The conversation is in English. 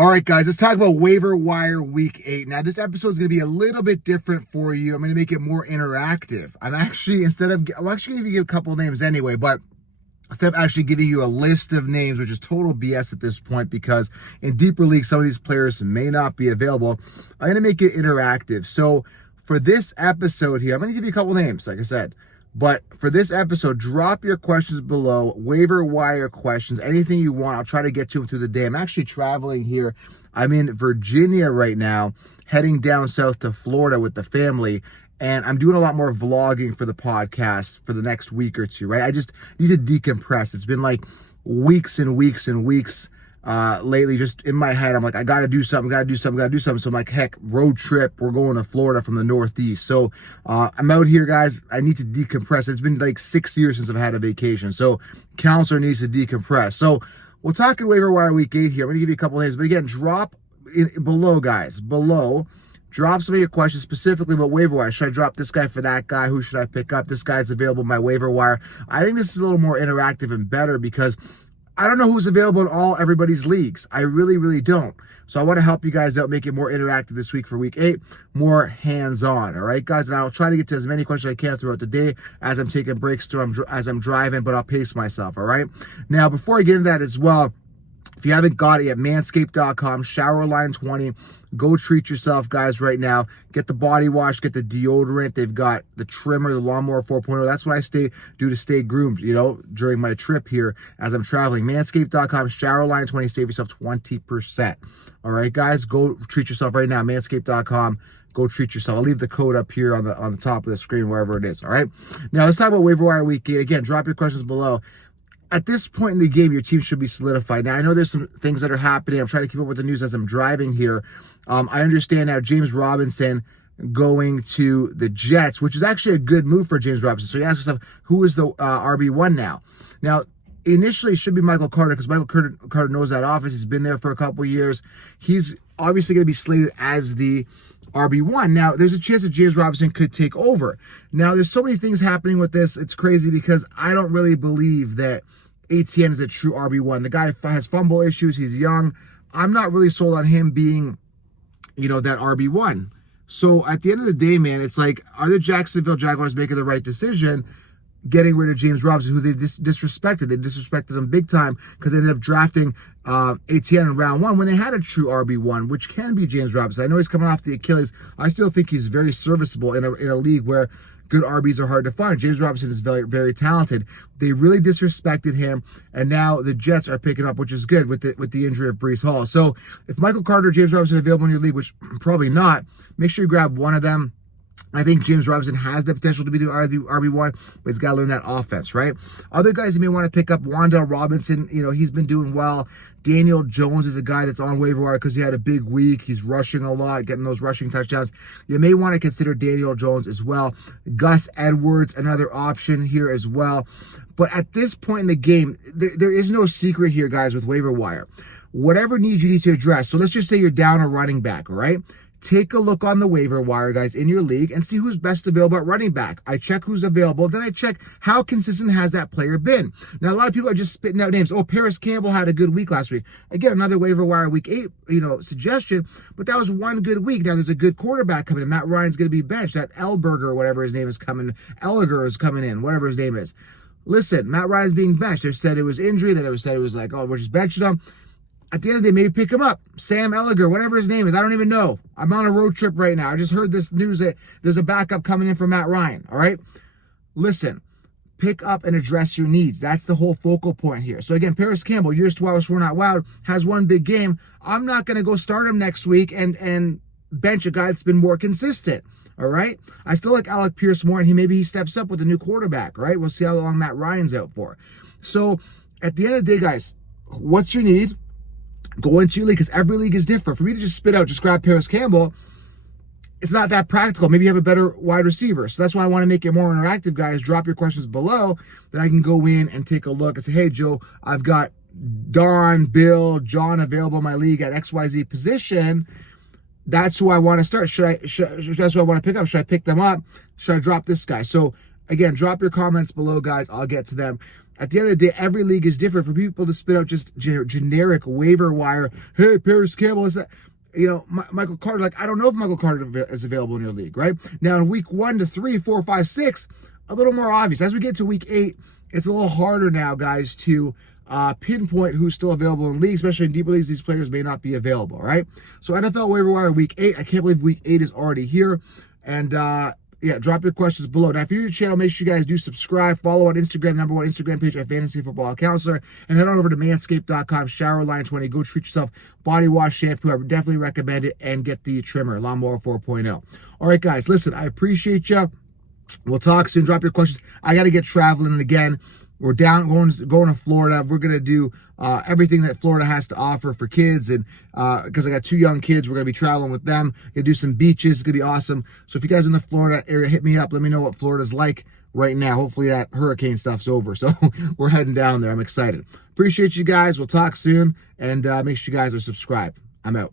All right, guys, let's talk about Waiver Wire Week 8. Now, this episode is going to be a little bit different for you. I'm going to make it more interactive. I'm actually going to give you a couple names anyway, but instead of actually giving you a list of names, which is total BS at this point, because in deeper leagues, some of these players may not be available, I'm going to make it interactive. So for this episode here, I'm going to give you a couple names, like I said. But for this episode, drop your questions below, waiver wire questions, anything you want. I'll try to get to them through the day. I'm actually traveling here. I'm in Virginia right now, heading down south to Florida with the family. And I'm doing a lot more vlogging for the podcast for the next week or two, right? I just need to decompress. It's been like weeks and weeks and weeks lately, just in my head. I'm like, I got to do something. So I'm like, heck, road trip. We're going to Florida from the Northeast. So I'm out here, guys. I need to decompress. It's been like 6 years since I've had a vacation. So counselor needs to decompress. So we'll talk in Waiver Wire Week 8 here. I'm going to give you a couple names. But again, drop below, guys. Drop some of your questions specifically about waiver wire. Should I drop this guy for that guy? Who should I pick up? This guy's available in my waiver wire. I think this is a little more interactive and better because I don't know who's available in everybody's leagues. I really, really don't. So I want to help you guys out, make it more interactive this week for week 8, more hands-on. All right, guys? And I'll try to get to as many questions as I can throughout the day as I'm taking breaks, as I'm driving, but I'll pace myself. All right? Now, before I get into that as well, if you haven't got it yet, manscaped.com, showerline 20. Go treat yourself, guys, right now. Get the body wash, get the deodorant. They've got the trimmer, the lawnmower 4.0. That's what I do to stay groomed, during my trip here as I'm traveling. Manscaped.com, showerline 20. Save yourself 20%. All right, guys, go treat yourself right now. Manscaped.com. Go treat yourself. I'll leave the code up here on the top of the screen, wherever it is. All right. Now let's talk about Waiver Wire Week 8. Again, drop your questions below. At this point in the game, your team should be solidified. Now, I know there's some things that are happening. I'm trying to keep up with the news as I'm driving here. I understand now James Robinson going to the Jets, which is actually a good move for James Robinson. So you ask yourself, who is the RB1 now? Now, initially, it should be Michael Carter because Michael Carter knows that office. He's been there for a couple of years. He's obviously going to be slated as the RB1. Now, there's a chance that James Robinson could take over. Now, there's so many things happening with this. It's crazy because I don't really believe that ATN is a true RB1. The guy has fumble issues. He's young. I'm not really sold on him being, that RB1. So at the end of the day, man, it's like, are the Jacksonville Jaguars making the right decision getting rid of James Robinson, who they disrespected? They disrespected him big time because they ended up drafting ATN in round 1 when they had a true RB1, which can be James Robinson. I know he's coming off the Achilles. I still think he's very serviceable in a league where good RBs are hard to find. James Robinson is very, very talented. They really disrespected him, and now the Jets are picking up, which is good with the injury of Breece Hall. So if Michael Carter, James Robinson are available in your league, which probably not, make sure you grab one of them. I think James Robinson has the potential to be the RB1, but he's got to learn that offense, right? Other guys you may want to pick up, Wan'Dale Robinson, he's been doing well. Daniel Jones is a guy that's on waiver wire because he had a big week. He's rushing a lot, getting those rushing touchdowns. You may want to consider Daniel Jones as well. Gus Edwards, another option here as well. But at this point in the game, there is no secret here, guys, with waiver wire. Whatever needs you need to address. So let's just say you're down a running back, all right? Take a look on the waiver wire, guys, in your league and see who's best available at running back. I check who's available. Then I check how consistent has that player been. Now, a lot of people are just spitting out names. Oh, Paris Campbell had a good week last week. Again, another waiver wire week 8, suggestion, but that was one good week. Now, there's a good quarterback coming in. Matt Ryan's going to be benched. That Elberger, or whatever his name is coming. Elliger is coming in, whatever his name is. Listen, Matt Ryan's being benched. They said it was injury. Then they said it was like, we're just benching him. At the end of the day, maybe pick him up. Sam Elliger, whatever his name is. I don't even know. I'm on a road trip right now. I just heard this news that there's a backup coming in for Matt Ryan, all right? Listen, pick up and address your needs. That's the whole focal point here. So again, Paris Campbell, years 12, sworn out loud, has one big game. I'm not going to go start him next week and bench a guy that's been more consistent, all right? I still like Alec Pierce more, and maybe he steps up with a new quarterback, right? We'll see how long Matt Ryan's out for. So at the end of the day, guys, what's your need? Go into your league because every league is different. For me to just grab Paris Campbell, it's not that practical. Maybe you have a better wide receiver. So that's why I want to make it more interactive, guys. Drop your questions below. Then I can go in and take a look and say, hey, Joe, I've got Don, Bill, John available in my league at XYZ position. That's who I want to start. That's who I want to pick up. Should I pick them up? Should I drop this guy? So again, drop your comments below, guys. I'll get to them. At the end of the day, every league is different. For people to spit out just generic waiver wire, hey, Paris Campbell, is that, Michael Carter, like, I don't know if Michael Carter is available in your league, right? Now, in week 1 to 3, 4, 5, 6, a little more obvious. As we get to week 8, it's a little harder now, guys, to pinpoint who's still available in leagues, especially in deeper leagues. These players may not be available, right? So NFL waiver wire week 8. I can't believe week 8 is already here. And yeah, drop your questions below. Now, if you're new to the channel, make sure you guys do subscribe. Follow on Instagram, #1 Instagram page at Fantasy Football Counselor. And head on over to manscaped.com, Showerline20. Go treat yourself. Body wash, shampoo. I would definitely recommend it. And get the trimmer, Lawnmower 4.0. All right, guys, listen, I appreciate you. We'll talk soon. Drop your questions. I got to get traveling again. We're going to Florida. We're going to do everything that Florida has to offer for kids. And because I got 2 young kids, we're going to be traveling with them. Going to do some beaches. It's going to be awesome. So if you guys are in the Florida area, hit me up. Let me know what Florida's like right now. Hopefully that hurricane stuff's over. So we're heading down there. I'm excited. Appreciate you guys. We'll talk soon. And make sure you guys are subscribed. I'm out.